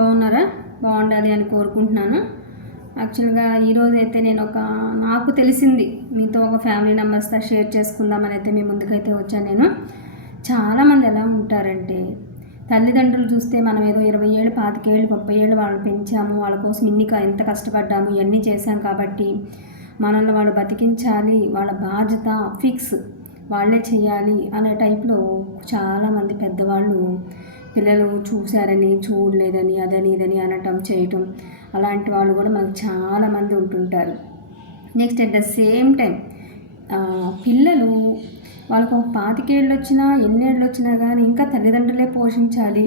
బాగున్నారా? బాగుండాలి అని కోరుకుంటున్నాను. యాక్చువల్గా ఈరోజైతే నేను నాకు తెలిసింది మీతో ఒక ఫ్యామిలీ మెంబర్స్తో షేర్ చేసుకుందామని అయితే మీ ముందుకైతే వచ్చాను. నేను చాలామంది ఎలా ఉంటారంటే, తల్లిదండ్రులు చూస్తే మనం ఏదో 20 ఏళ్ళు 25 ఏళ్ళు 30 ఏళ్ళు వాళ్ళని పెంచాము, వాళ్ళ కోసం ఎంత కష్టపడ్డాము, ఇవన్నీ చేశాం కాబట్టి మనల్ని వాళ్ళు బతికించాలి, వాళ్ళ బాధ్యత ఫిక్స్, వాళ్ళే చేయాలి అనే టైప్లో చాలామంది పెద్దవాళ్ళు పిల్లలు చూశారని చూడలేదని అదని ఇదని అనటం చేయటం, అలాంటి వాళ్ళు కూడా మనకు చాలామంది ఉంటుంటారు. Next at the same time పిల్లలు వాళ్ళకు 25 ఏళ్ళు వచ్చినా ఎన్నేళ్ళు వచ్చినా కానీ ఇంకా తల్లిదండ్రులే పోషించాలి,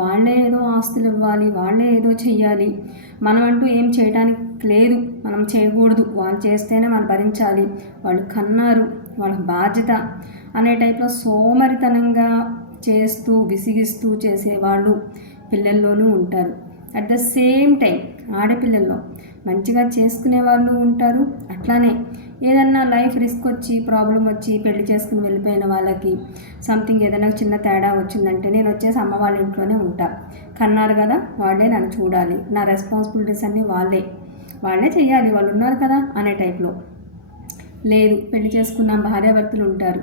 వాళ్ళే ఏదో ఆస్తులు ఇవ్వాలి, వాళ్ళే ఏదో చెయ్యాలి, మనం అంటూ ఏం చేయడానికి లేదు, మనం చేయకూడదు, వాళ్ళు చేస్తేనే మనం భరించాలి, వాళ్ళు కన్నారు, వాళ్ళ బాధ్యత అనే టైప్లో సోమరితనంగా చేస్తూ విసిగిస్తూ చేసేవాళ్ళు పిల్లల్లోనూ ఉంటారు. అట్ ద సేమ్ టైం ఆడపిల్లల్లో మంచిగా చేసుకునే వాళ్ళు ఉంటారు. అట్లానే ఏదన్నా లైఫ్ రిస్క్ వచ్చి ప్రాబ్లం వచ్చి పెళ్లి చేసుకుని వెళ్ళిపోయిన వాళ్ళకి సంథింగ్ ఏదైనా చిన్న తేడా వచ్చిందంటే నేను వచ్చేసి అమ్మ వాళ్ళ ఇంట్లోనే ఉంటా, కన్నారు కదా వాళ్ళే నన్ను చూడాలి, నా రెస్పాన్సిబిలిటీస్ అన్నీ వాళ్ళే చెయ్యాలి, వాళ్ళు ఉన్నారు కదా అనే టైప్లో. లేదు, పెళ్లి చేసుకున్న భార్యాభర్తలు ఉంటారు,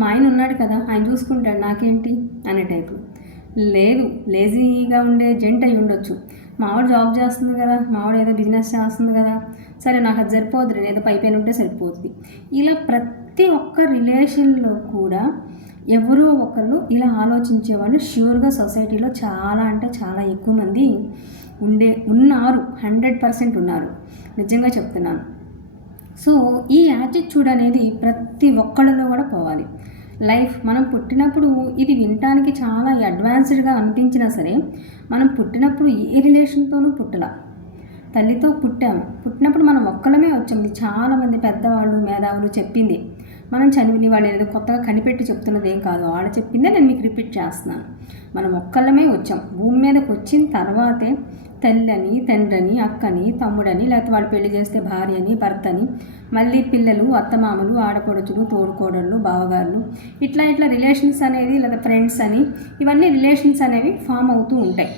మా ఆయన ఉన్నాడు కదా ఆయన చూసుకుంటాడు నాకేంటి అనే టైపు. లేదు, లేజీగా ఉండే జెంట్ అయి ఉండొచ్చు, మావాడు జాబ్ చేస్తుంది కదా, మావాడు ఏదో బిజినెస్ చేస్తుంది కదా, సరే నాకు అది సరిపోదు, ఏదో పైపైన ఉంటే సరిపోతుంది. ఇలా ప్రతి ఒక్క రిలేషన్లో కూడా ఎవరో ఒకళ్ళు ఇలా ఆలోచించేవాళ్ళు ష్యూర్గా సొసైటీలో చాలా అంటే చాలా ఎక్కువ మంది ఉన్నారు. 100% ఉన్నారు, నిజంగా చెప్తున్నాను. సో ఈ యాటిట్యూడ్ అనేది ప్రతి ఒక్కళ్ళలో కూడా పోవాలి. లైఫ్ మనం పుట్టినప్పుడు ఇది వినటానికి చాలా అడ్వాన్స్డ్గా అనిపించినా సరే, మనం పుట్టినప్పుడు ఏ రిలేషన్తోనూ పుట్టలా, తల్లితో పుట్టినప్పుడు మనం ఒక్కలమే వచ్చాం. ఇది చాలామంది పెద్దవాళ్ళు మేధావులు చెప్పింది, మనం చదివిన వాళ్ళు ఏదో కొత్తగా కనిపెట్టి చెప్తున్నది ఏం కాదు, వాళ్ళు చెప్పిందే నేను మీకు రిపీట్ చేస్తున్నాను. మనం ఒక్కళ్ళమే వచ్చాం, భూమి మీదకి వచ్చిన తర్వాతే తల్లిని తండ్రిని అక్కని తమ్ముడని, లేకపోతే వాళ్ళు పెళ్లి చేస్తే భార్యని భర్తని, మళ్ళీ పిల్లలు అత్తమామలు ఆడపడుచులు తోడుకోడళ్ళు బావగారులు, ఇట్లా రిలేషన్స్ అనేది లేదా ఫ్రెండ్స్ అని ఇవన్నీ రిలేషన్స్ అనేవి ఫామ్ అవుతూ ఉంటాయి.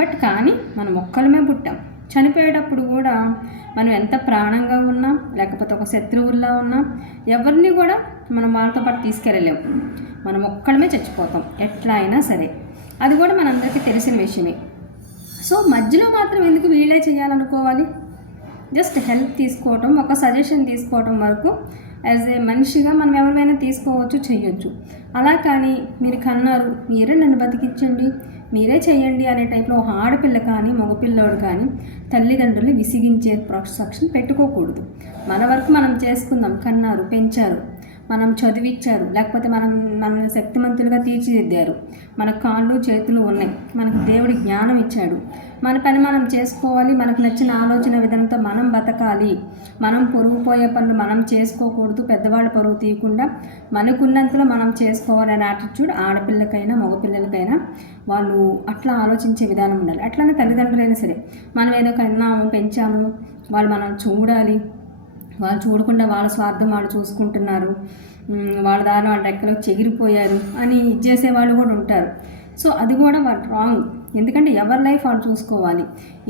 బట్ కానీ మనం ఒక్కలమే పుట్టాం. చనిపోయేటప్పుడు కూడా మనం ఎంత ప్రాణంగా ఉన్నా లేకపోతే ఒక శత్రువుల్లా ఉన్నా ఎవరిని కూడా మనం వాళ్ళతో పాటు తీసుకెళ్ళలేము, మనం ఒక్కడమే చచ్చిపోతాం ఎట్లా అయినా సరే, అది కూడా మనందరికీ తెలిసిన విషయమే. సో మధ్యలో మాత్రం ఎందుకు వీళ్ళే చేయాలనుకోవాలి? జస్ట్ హెల్ప్ తీసుకోవటం, ఒక సజెషన్ తీసుకోవటం వరకు యాజ్ ఏ మనిషిగా మనం ఎవరైనా తీసుకోవచ్చు, చెయ్యొచ్చు. అలా కానీ మీరు కన్నారు, మీరే నన్ను బతికించండి, మీరే చెయ్యండి అనే టైప్లో ఒక ఆడపిల్ల కానీ మగపిల్లోడు కానీ తల్లిదండ్రులు విసిగించే ప్రొసెక్షన్ పెట్టుకోకూడదు. మన వరకు మనం చేసుకుందాం, కన్నారు పెంచారు, మనం చదివిచ్చారు, లేకపోతే మనల్ని శక్తిమంతులుగా తీర్చిదిద్దారు, మన కాళ్ళు చేతులు ఉన్నాయి, మనకు దేవుడి జ్ఞానం ఇచ్చాడు, మన పని మనం చేసుకోవాలి, మనకు నచ్చిన ఆలోచన విధానంతో మనం బతకాలి, మనం పొరుగు పోయే పనులు మనం చేసుకోకూడదు, పెద్దవాళ్ళు పరువు తీయకుండా మనకున్నంతలో మనం చేసుకోవాలనే యాటిట్యూడ్ ఆడపిల్లకైనా మగపిల్లలకైనా వాళ్ళు అట్లా ఆలోచించే విధానం ఉండాలి. అట్లానే తల్లిదండ్రులైనా సరే, మనం ఏదో కన్నాము పెంచాము, వాళ్ళు మనం చూడాలి, వాళ్ళు చూడకుండా వాళ్ళ స్వార్థం వాళ్ళు చూసుకుంటున్నారు, వాళ్ళ దారిలో వాళ్ళ రెక్కలకు చెగిరిపోయారు అని ఇచ్చేసే వాళ్ళు కూడా ఉంటారు. సో అది కూడా వాళ్ళు రాంగ్. ఎందుకంటే ఎవరి లైఫ్ వాళ్ళు చూసుకోవాలి.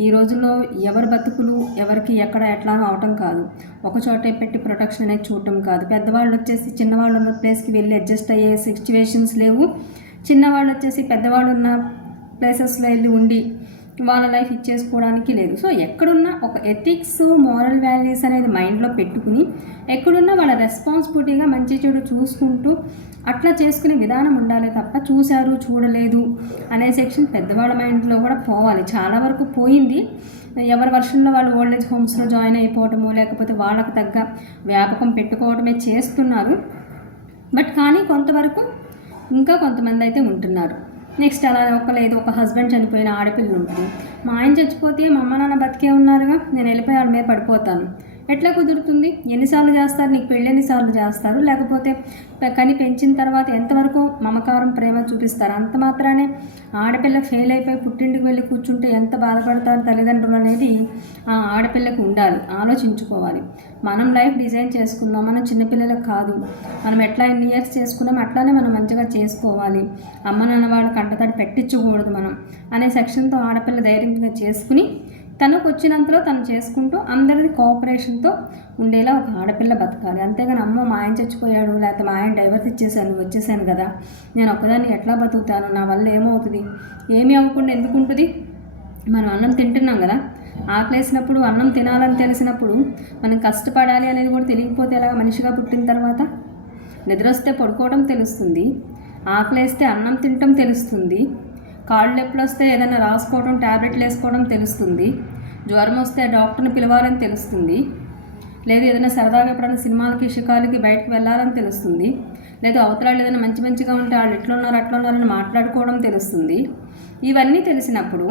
ఈ రోజుల్లో ఎవరి బతుకులు ఎవరికి ఎక్కడ ఎట్లానో అవటం కాదు, ఒక చోటే పెట్టి ప్రొటెక్షన్ అనేది చూడటం కాదు. పెద్దవాళ్ళు వచ్చేసి చిన్నవాళ్ళు ఉన్న ప్లేస్కి వెళ్ళి అడ్జస్ట్ అయ్యే సిచ్యువేషన్స్ లేవు, చిన్నవాళ్ళు వచ్చేసి పెద్దవాళ్ళు ఉన్న ప్లేసెస్లో వెళ్ళి ఉండి వాళ్ళ లైఫ్ ఇచ్చేసుకోవడానికి లేదు. సో ఎక్కడున్నా ఒక ఎథిక్స్ మోరల్ వాల్యూస్ అనేది మైండ్లో పెట్టుకుని ఎక్కడున్నా వాళ్ళ రెస్పాన్సిబిలిటీగా మంచి చెడు చూసుకుంటూ అట్లా చేసుకునే విధానం ఉండాలి తప్ప చూశారు చూడలేదు అనే సెక్షన్ పెద్దవాళ్ళ మైండ్లో కూడా పోవాలి. చాలా వరకు పోయింది. ఎవరి వర్షంలో వాళ్ళు ఓల్డ్ ఏజ్ హోమ్స్లో జాయిన్ అయిపోవటము, లేకపోతే వాళ్ళకు తగ్గ వ్యాపకం పెట్టుకోవడమే చేస్తున్నారు. బట్ కానీ కొంతవరకు ఇంకా కొంతమంది అయితే ఉంటున్నారు. నెక్స్ట్ అలా ఒక హస్బెండ్ చనిపోయిన ఆడపిల్ల ఉంటుంది, మా ఆయన చచ్చిపోతే మా అమ్మ నాన్న బతికే ఉన్నారుగా, నేను వెళ్ళిపోయి వాళ్ళ మీద పడిపోతాను, ఎట్లా కుదురుతుంది? ఎన్నిసార్లు చేస్తారు? నీకు పెళ్ళి ఎన్నిసార్లు చేస్తారు? లేకపోతే కని పెంచిన తర్వాత ఎంతవరకు మమకారం ప్రేమ చూపిస్తారు? అంత మాత్రానే ఆడపిల్ల ఫెయిల్ అయిపోయి పుట్టింటికి వెళ్ళి కూర్చుంటే ఎంత బాధపడతారు తల్లిదండ్రులు అనేది ఆ ఆడపిల్లకు ఉండాలి, ఆలోచించుకోవాలి. మనం లైఫ్ డిజైన్ చేసుకుందాం, మనం చిన్నపిల్లలకు కాదు. మనం ఎట్లా ఎన్ని ఇయర్స్ చేసుకున్నాం అట్లానే మనం మంచిగా చేసుకోవాలి. అమ్మ నాన్న వాళ్ళు కంటతడి పెట్టించకూడదు మనం అనే సెక్షన్తో ఆడపిల్ల ధైర్యంగా చేసుకుని తనకు వచ్చినంతలో తను చేసుకుంటూ అందరిది కోఆపరేషన్తో ఉండేలా ఒక ఆడపిల్ల బతకాలి. అంతేగాని అమ్మ మా ఆయన చచ్చిపోయాడు, లేకపోతే మా ఆయన డైవర్స్ ఇచ్చేసాను, వచ్చేసాను కదా, నేను ఒక్కదాన్ని ఎట్లా బతుకుతాను, నా వల్ల ఏమవుతుంది? ఏమీ అవ్వకుండా ఎందుకు ఉంటుంది? మనం అన్నం తింటున్నాం కదా, ఆకలేసినప్పుడు అన్నం తినాలని తెలిసినప్పుడు మనం కష్టపడాలి అనేది కూడా తెలియకపోతే ఎలాగ? మనిషిగా పుట్టిన తర్వాత నిద్ర వస్తే పడుకోవడం తెలుస్తుంది, ఆకలేస్తే అన్నం తినటం తెలుస్తుంది, కాళ్ళు నొప్పులు వస్తే ఏదైనా రాసుకోవడం, ట్యాబ్లెట్లు వేసుకోవడం తెలుస్తుంది, జ్వరం వస్తే డాక్టర్ని పిలవాలని తెలుస్తుంది, లేదు ఏదైనా సరదాగా ఎప్పుడైనా సినిమాలకి షికాలకి బయటకు వెళ్ళాలని తెలుస్తుంది, లేదు అవతలాళ్ళు ఏదైనా మంచిగా ఉంటే వాళ్ళు ఎట్లా ఉన్నారని మాట్లాడుకోవడం తెలుస్తుంది. ఇవన్నీ తెలిసినప్పుడు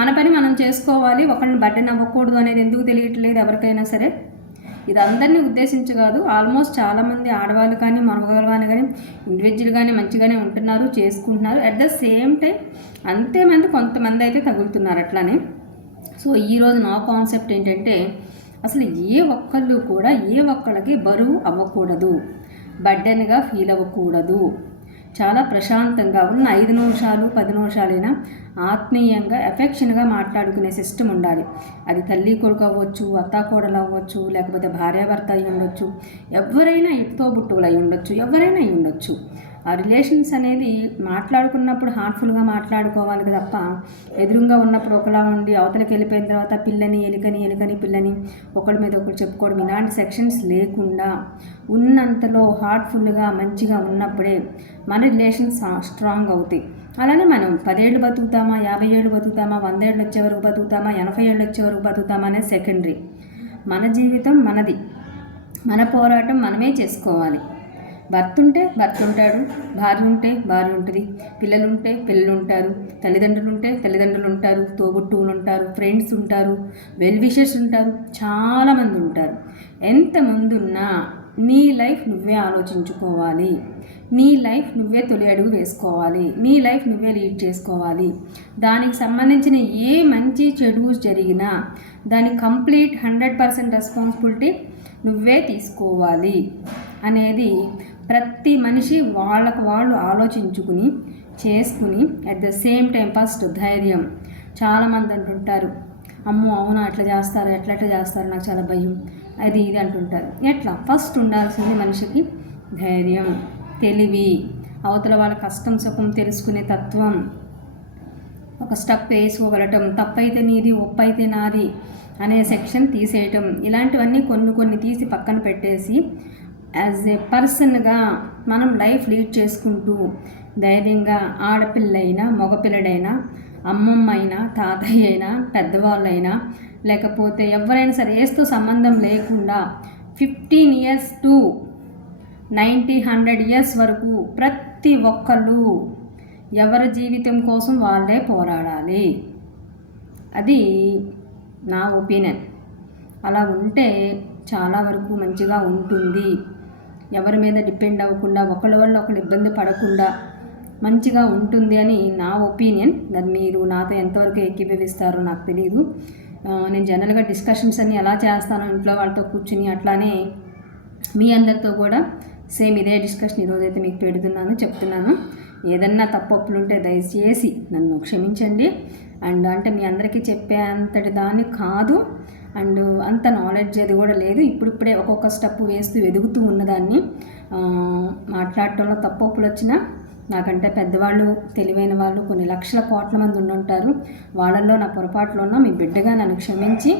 మన పని మనం చేసుకోవాలి, ఒకరిని బర్డెన్ అవ్వకూడదు అనేది ఎందుకు తెలియట్లేదు ఎవరికైనా సరే? ఇది అందరినీ ఉద్దేశించి కాదు, ఆల్మోస్ట్ చాలామంది ఆడవాళ్ళు కానీ మగవాళ్ళు కానీ ఇండివిజువల్ కానీ మంచిగానే ఉంటున్నారు, చేసుకుంటున్నారు. అట్ ద సేమ్ టైం అంతేమంది కొంతమంది అయితే తగులుతున్నారు అట్లానే. సో ఈరోజు నా కాన్సెప్ట్ ఏంటంటే అసలు ఏ ఒక్కళ్ళకి బరువు అవ్వకూడదు, బర్డెన్గా ఫీల్ అవ్వకూడదు. చాలా ప్రశాంతంగా ఉన్న 5 నిమిషాలు 10 నిమిషాలైనా ఆత్మీయంగా ఎఫెక్షన్గా మాట్లాడుకునే సిస్టమ్ ఉండాలి. అది తల్లి కొడుకు అవ్వచ్చు, అత్తాకోడలు అవ్వచ్చు, లేకపోతే భార్యాభర్త అయి ఉండొచ్చు, ఎవరైనా తోబుట్టువులు అయి ఉండొచ్చు, ఎవరైనా అయి ఉండొచ్చు. ఆ రిలేషన్స్ అనేది మాట్లాడుకున్నప్పుడు హార్ట్ఫుల్గా మాట్లాడుకోవాలి తప్ప ఎదురుగా ఉన్నప్పుడు ఒకలా ఉండి అవతలకి వెళ్ళిపోయిన తర్వాత పిల్లని ఎలుకని పిల్లని ఒకరి మీద ఒకరు చెప్పుకోవడం ఇలాంటి సెక్షన్స్ లేకుండా ఉన్నంతలో హార్ట్ఫుల్గా మంచిగా ఉన్నప్పుడే మన రిలేషన్స్ స్ట్రాంగ్ అవుతాయి. అలానే మనం 10 ఏళ్ళు బతుకుతామా, 50 ఏళ్ళు బతుకుతామా, 100 ఏళ్ళు వచ్చే వరకు బతుకుతామా, 80 ఏళ్ళు వచ్చే వరకు బతుకుతామా అనేది సెకండరీ. మన జీవితం మనది, మన పోరాటం మనమే చేసుకోవాలి. భర్త ఉంటే భర్త ఉంటాడు, భార్య ఉంటే భార్య ఉంటుంది, పిల్లలు ఉంటే పిల్లలు ఉంటారు, తల్లిదండ్రులు ఉంటే తల్లిదండ్రులు ఉంటారు, తోబుట్టువులు ఉంటారు, ఫ్రెండ్స్ ఉంటారు, వెల్ విషర్స్ ఉంటారు, చాలామంది ఉంటారు. ఎంతమంది ఉన్నా నీ లైఫ్ నువ్వే ఆలోచించుకోవాలి, నీ లైఫ్ నువ్వే తొలి అడుగు వేసుకోవాలి, నీ లైఫ్ నువ్వే లీడ్ చేసుకోవాలి. దానికి సంబంధించిన ఏ మంచి చెడు జరిగినా దాని కంప్లీట్ 100% రెస్పాన్సిబిలిటీ నువ్వే తీసుకోవాలి అనేది ప్రతి మనిషి వాళ్ళకు వాళ్ళు ఆలోచించుకుని చేసుకుని at the same time first ధైర్యం. చాలామంది అంటుంటారు, అమ్మో అవునా ఎట్లా చేస్తారు, నాకు చాలా భయం, అది ఇది అంటుంటారు. ఎట్లా? ఫస్ట్ ఉండాల్సింది మనిషికి ధైర్యం, తెలివి, అవతల వాళ్ళ కష్టం సుఖం తెలుసుకునే తత్వం, ఒక స్టెప్ వేసుకోగలటం, తప్పైతే నీది ఒప్పైతే నాది అనే సెక్షన్ తీసేయటం. ఇలాంటివన్నీ కొన్ని తీసి పక్కన పెట్టేసి యాజ్ ఏ పర్సన్గా మనం లైఫ్ లీడ్ చేసుకుంటూ ధైర్యంగా ఆడపిల్లైనా మగపిల్లడైనా అమ్మమ్మ అయినా తాతయ్య అయినా పెద్దవాళ్ళైనా లేకపోతే ఎవరైనా సరే ఏజ్తో సంబంధం లేకుండా 15 years to 90-100 years వరకు ప్రతి ఒక్కళ్ళు ఎవరి జీవితం కోసం వాళ్ళే పోరాడాలి. అది నా ఒపీనియన్. అలా ఉంటే చాలా వరకు మంచిగా ఉంటుంది. ఎవరి మీద డిపెండ్ అవ్వకుండా ఒకళ్ళ వల్ల ఒకళ్ళు ఇబ్బంది పడకుండా మంచిగా ఉంటుంది అని నా ఒపీనియన్. దాన్ని మీరు నాతో ఎంతవరకు ఏకీభవిస్తారో నాకు తెలియదు. నేను జనరల్గా డిస్కషన్స్ అన్నీ ఎలా చేస్తానో ఇంట్లో వాళ్ళతో కూర్చుని అట్లానే మీ అందరితో కూడా సేమ్ ఇదే డిస్కషన్ ఈరోజైతే మీకు చెప్తున్నాను. ఏదన్నా తప్పొప్పులు ఉంటే దయచేసి నన్ను క్షమించండి. అండ్ అంటే మీ అందరికీ చెప్పే అంతటి దాన్ని కాదు, అండ్ అంత నాలెడ్జ్ అది కూడా లేదు. ఇప్పుడిప్పుడే ఒక్కొక్క స్టెప్ వేస్తూ ఎదుగుతూ ఉన్నదాన్ని. మాట్లాడటంలో తప్పొప్పులు వచ్చినా నాకంటే పెద్దవాళ్ళు తెలివైన వాళ్ళు కొన్ని లక్షల కోట్ల మంది ఉండుంటారు. వాళ్ళల్లో నా పొరపాట్లు ఉన్నా మీ బిడ్డగా నన్ను క్షమించి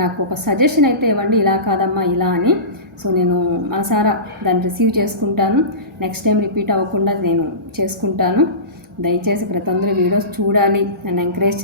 నాకు ఒక సజెషన్ అయితే ఇవ్వండి, ఇలా కాదమ్మా ఇలా అని. సో నేను మనసారా దాన్ని రిసీవ్ చేసుకుంటాను. నెక్స్ట్ టైం రిపీట్ అవ్వకుండా నేను చేసుకుంటాను. దయచేసి ప్రతి ఒక్కరు వీడియోస్ చూడాలి, నన్ను ఎంకరేజ్